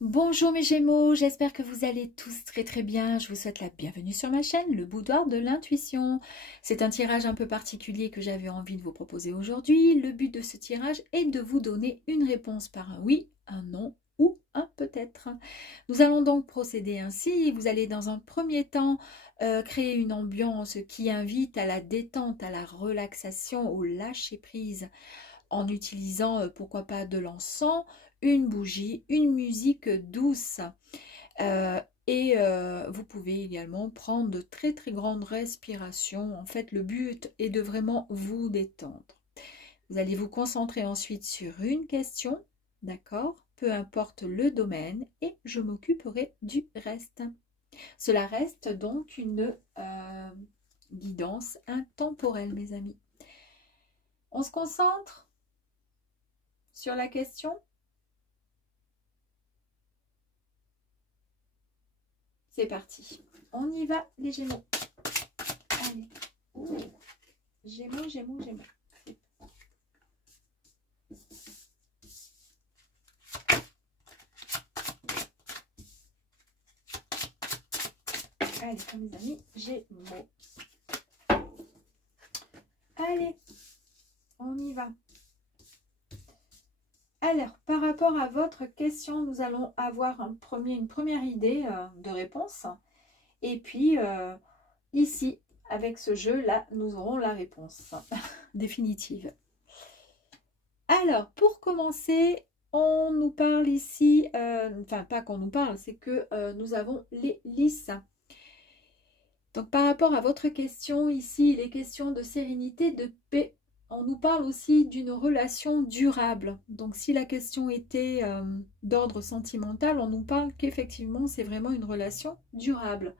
Bonjour mes Gémeaux, j'espère que vous allez tous très très bien. Je vous souhaite la bienvenue sur ma chaîne, le boudoir de l'intuition. C'est un tirage un peu particulier que j'avais envie de vous proposer aujourd'hui. Le but de ce tirage est de vous donner une réponse par un oui, un non ou un peut-être. Nous allons donc procéder ainsi. Vous allez dans un premier temps créer une ambiance qui invite à la détente, à la relaxation, au lâcher prise, en utilisant pourquoi pas de l'encens, une bougie, une musique douce. Vous pouvez également prendre de très très grandes respirations. En fait, le but est de vraiment vous détendre. Vous allez vous concentrer ensuite sur une question, d'accord? Peu importe le domaine, et je m'occuperai du reste. Cela reste donc une guidance intemporelle, mes amis. On se concentre sur la question. C'est parti. On y va, les Gémeaux. Allez. Ouh. Gémeaux, Gémeaux, Gémeaux. Allez, mes amis, Gémeaux. Allez, on y va. Alors, par rapport à votre question, nous allons avoir une première idée de réponse. Et puis, ici, avec ce jeu-là, nous aurons la réponse définitive. Alors, pour commencer, on nous parle ici, enfin, pas qu'on nous parle, c'est que nous avons les lys. Donc, par rapport à votre question, ici, il est question de sérénité, de paix. On nous parle aussi d'une relation durable. Donc, si la question était d'ordre sentimental, on nous parle qu'effectivement, c'est vraiment une relation durable.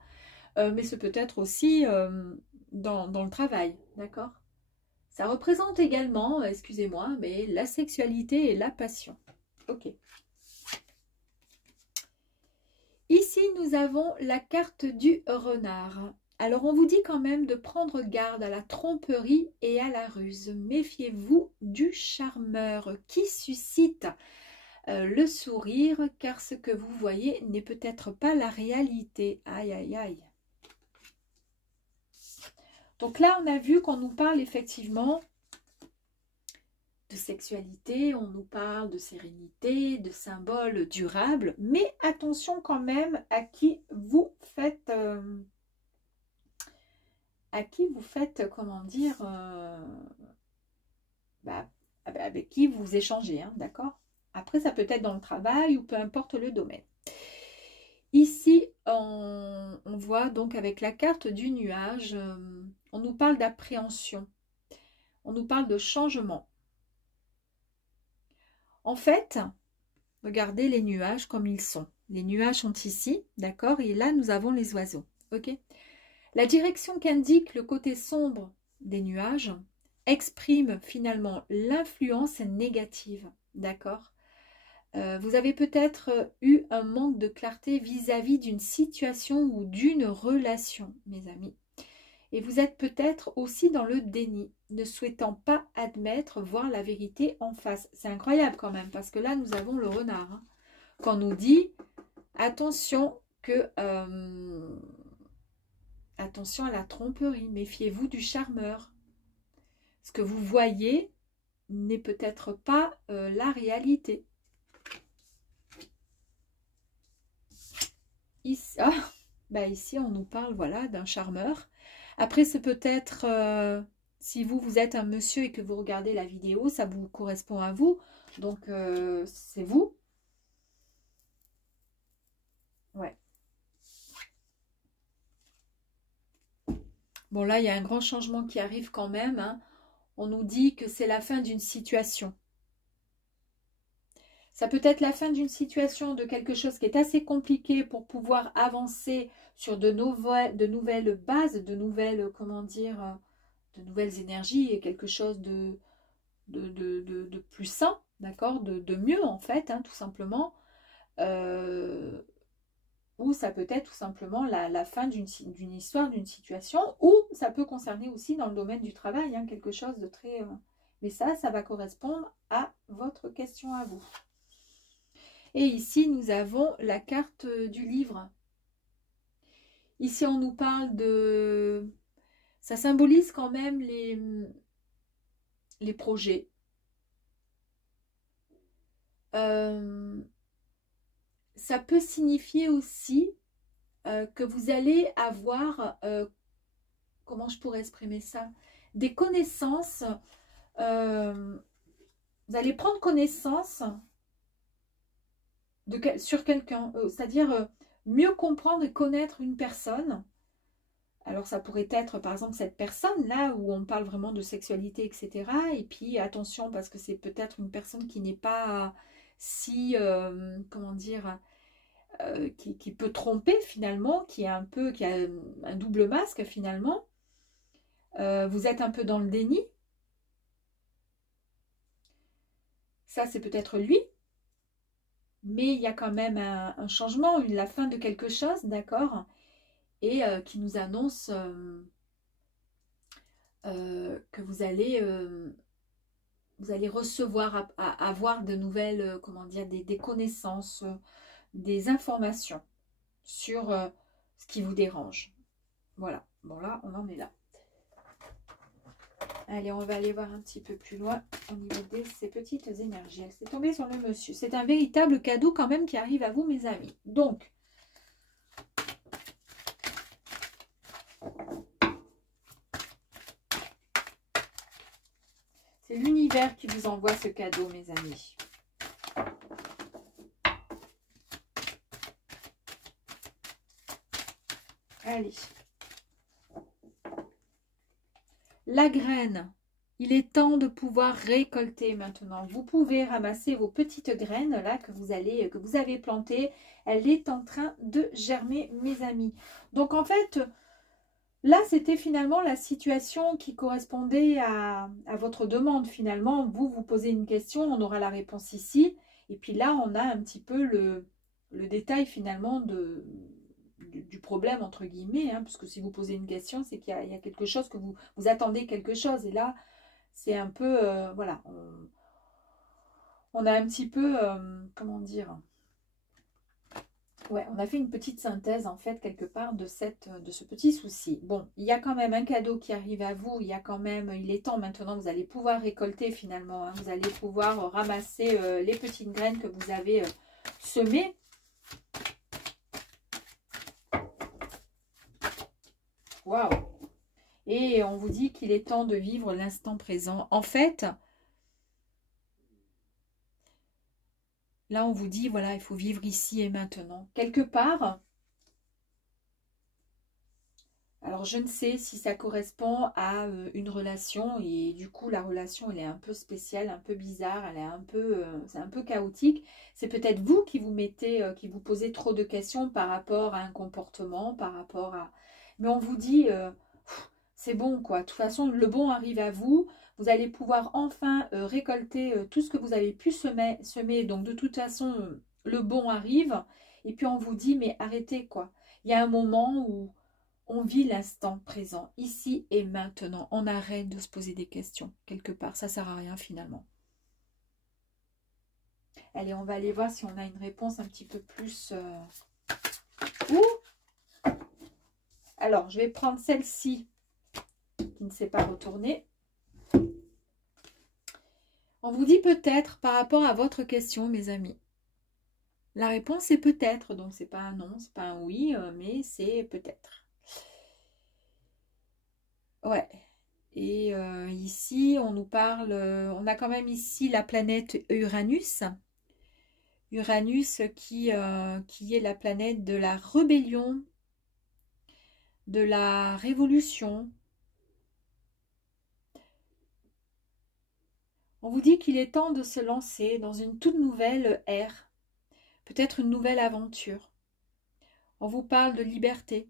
Mais ce peut être aussi dans le travail, d'accord? Ça représente également, excusez-moi, mais la sexualité et la passion. Ok. Ici, nous avons la carte du renard. Alors, on vous dit quand même de prendre garde à la tromperie et à la ruse. Méfiez-vous du charmeur qui suscite le sourire, car ce que vous voyez n'est peut-être pas la réalité. Aïe, aïe, aïe. Donc là, on a vu qu'on nous parle effectivement de sexualité, on nous parle de sérénité, de symboles durables, mais attention quand même à qui vous faites, comment dire, avec qui vous échangez, hein, d'accord? Après, ça peut être dans le travail ou peu importe le domaine. Ici, on voit donc avec la carte du nuage, on nous parle d'appréhension, on nous parle de changement. En fait, regardez les nuages comme ils sont. Les nuages sont ici, d'accord? Et là, nous avons les oiseaux, ok? La direction qu'indique le côté sombre des nuages exprime finalement l'influence négative, d'accord? Vous avez peut-être eu un manque de clarté vis-à-vis d'une situation ou d'une relation, mes amis. Et vous êtes peut-être aussi dans le déni, ne souhaitant pas admettre, voir la vérité en face. C'est incroyable quand même, parce que là, nous avons le renard, hein, qu'on nous dit, attention attention à la tromperie, méfiez-vous du charmeur. Ce que vous voyez n'est peut-être pas la réalité. Ici, ici, on nous parle voilà, d'un charmeur. Après, c'est peut-être, si vous êtes un monsieur et que vous regardez la vidéo, ça vous correspond à vous. Donc, c'est vous. Ouais. Bon, là, il y a un grand changement qui arrive quand même, hein. On nous dit que c'est la fin d'une situation. Ça peut être la fin d'une situation, de quelque chose qui est assez compliqué pour pouvoir avancer sur de nouvelles bases, de nouvelles, comment dire, de nouvelles énergies et quelque chose de plus sain, d'accord, de mieux en fait, hein, tout simplement. Ou ça peut être tout simplement la fin d'une histoire, d'une situation, ou ça peut concerner aussi dans le domaine du travail, hein, quelque chose de très... Mais ça va correspondre à votre question à vous. Et ici, nous avons la carte du livre. Ici, on nous parle de... Ça symbolise quand même les projets. Ça peut signifier aussi que vous allez avoir, comment je pourrais exprimer ça, des connaissances, vous allez prendre connaissance sur quelqu'un, c'est-à-dire mieux comprendre et connaître une personne. Alors ça pourrait être par exemple cette personne là où on parle vraiment de sexualité, etc. Et puis attention parce que c'est peut-être une personne qui n'est pas si, comment dire, qui peut tromper finalement, qui a un double masque finalement. Vous êtes un peu dans le déni. Ça c'est peut-être lui. Mais il y a quand même un changement, la fin de quelque chose, d'accord? Et qui nous annonce que vous allez recevoir, avoir de nouvelles, comment dire, des connaissances, des informations sur ce qui vous dérange. Voilà, bon là, on en est là. Allez, on va aller voir un petit peu plus loin au niveau de ces petites énergies. Elle s'est tombée sur le monsieur. C'est un véritable cadeau quand même qui arrive à vous, mes amis. Donc, c'est l'univers qui vous envoie ce cadeau, mes amis. Allez. La graine. Il est temps de pouvoir récolter maintenant. Vous pouvez ramasser vos petites graines là que vous avez plantées. Elle est en train de germer, mes amis. Donc en fait, là c'était finalement la situation qui correspondait à votre demande finalement. Vous posez une question, on aura la réponse ici. Et puis là, on a un petit peu le détail finalement du problème entre guillemets, hein, parce que si vous posez une question, c'est qu'il y a quelque chose que vous attendez quelque chose. Et là, c'est un peu, voilà, on a un petit peu, comment dire, ouais, on a fait une petite synthèse en fait quelque part de ce petit souci. Bon, il y a quand même un cadeau qui arrive à vous, il est temps maintenant, vous allez pouvoir récolter finalement, hein, vous allez pouvoir ramasser les petites graines que vous avez semées. Waouh! Et on vous dit qu'il est temps de vivre l'instant présent. En fait, là, on vous dit, voilà, il faut vivre ici et maintenant. Quelque part, alors je ne sais si ça correspond à une relation et du coup, la relation, elle est un peu spéciale, un peu bizarre, elle est c'est un peu chaotique. C'est peut-être vous qui vous mettez, qui vous posez trop de questions par rapport à un comportement, par rapport à... Mais on vous dit, c'est bon quoi. De toute façon, le bon arrive à vous. Vous allez pouvoir enfin récolter tout ce que vous avez pu semer. Donc de toute façon, le bon arrive. Et puis on vous dit, mais arrêtez quoi. Il y a un moment où on vit l'instant présent, ici et maintenant. On arrête de se poser des questions quelque part. Ça ne sert à rien finalement. Allez, on va aller voir si on a une réponse un petit peu plus... Ouh! Alors, je vais prendre celle-ci qui ne s'est pas retournée. On vous dit peut-être par rapport à votre question, mes amis. La réponse est peut-être, donc c'est pas un non, c'est pas un oui, mais c'est peut-être. Ouais. Et ici, on nous parle, on a quand même ici la planète Uranus. Uranus qui est la planète de la rébellion, de la révolution. On vous dit qu'il est temps de se lancer dans une toute nouvelle ère, peut-être une nouvelle aventure. On vous parle de liberté.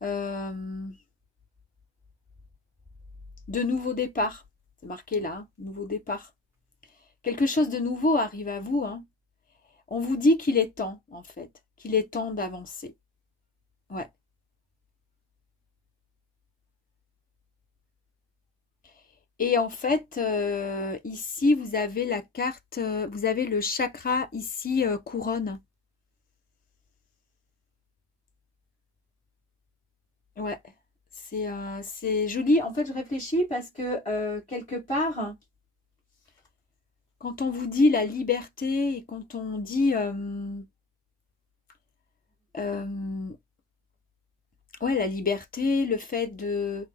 De nouveau départ. C'est marqué là, nouveau départ. Quelque chose de nouveau arrive à vous. Hein. On vous dit qu'il est temps, en fait. Qu'il est temps d'avancer. Ouais. Et en fait, ici, vous avez la carte, vous avez le chakra ici, couronne. Ouais, c'est joli. En fait, je réfléchis parce que quelque part, quand on vous dit la liberté et quand on dit euh, ouais, la liberté, le fait de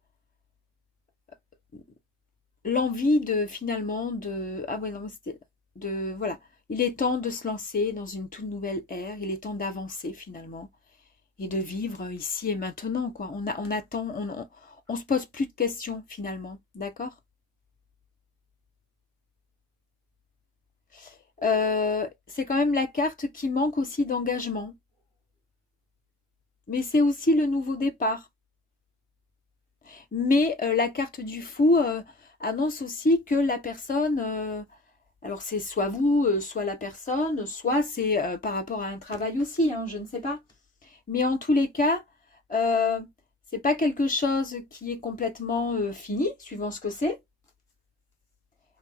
l'envie de finalement de ah ouais non c'était de voilà, il est temps de se lancer dans une toute nouvelle ère, il est temps d'avancer finalement et de vivre ici et maintenant quoi. On attend, on se pose plus de questions finalement, d'accord? C'est quand même la carte qui manque aussi d'engagement, mais c'est aussi le nouveau départ. Mais la carte du fou annonce aussi que la personne, alors c'est soit vous, soit la personne, soit c'est par rapport à un travail aussi, hein, je ne sais pas. Mais en tous les cas, euh, c'est pas quelque chose qui est complètement fini, suivant ce que c'est.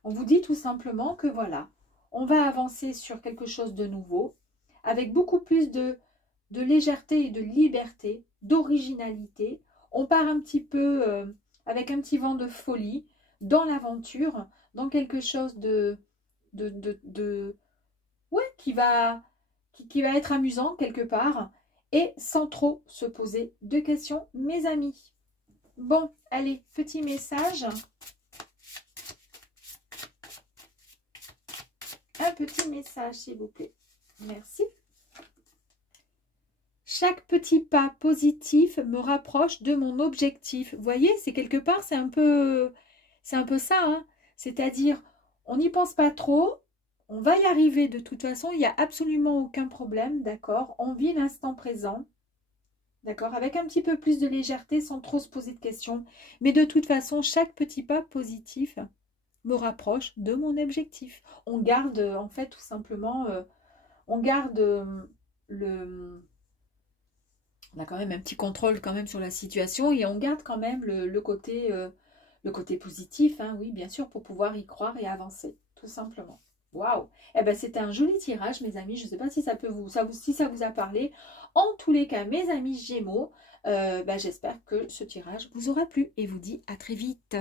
On vous dit tout simplement que voilà, on va avancer sur quelque chose de nouveau, avec beaucoup plus de légèreté et de liberté, d'originalité. On part un petit peu avec un petit vent de folie dans l'aventure, dans quelque chose de ouais, qui va être amusant quelque part, et sans trop se poser de questions, mes amis. Bon, allez, petit message. Un petit message, s'il vous plaît. Merci. Chaque petit pas positif me rapproche de mon objectif. Vous voyez, c'est quelque part, c'est un peu ça, hein. C'est-à-dire, on n'y pense pas trop, on va y arriver de toute façon, il n'y a absolument aucun problème, d'accord? On vit l'instant présent, d'accord? Avec un petit peu plus de légèreté, sans trop se poser de questions. Mais de toute façon, chaque petit pas positif me rapproche de mon objectif. On garde, en fait, tout simplement, on garde le on a quand même un petit contrôle quand même sur la situation et on garde quand même le côté positif, hein, oui, bien sûr, pour pouvoir y croire et avancer, tout simplement. Waouh! Eh ben, c'était un joli tirage, mes amis. Je ne sais pas si ça peut si ça vous a parlé. En tous les cas, mes amis Gémeaux, ben, j'espère que ce tirage vous aura plu et vous dis à très vite.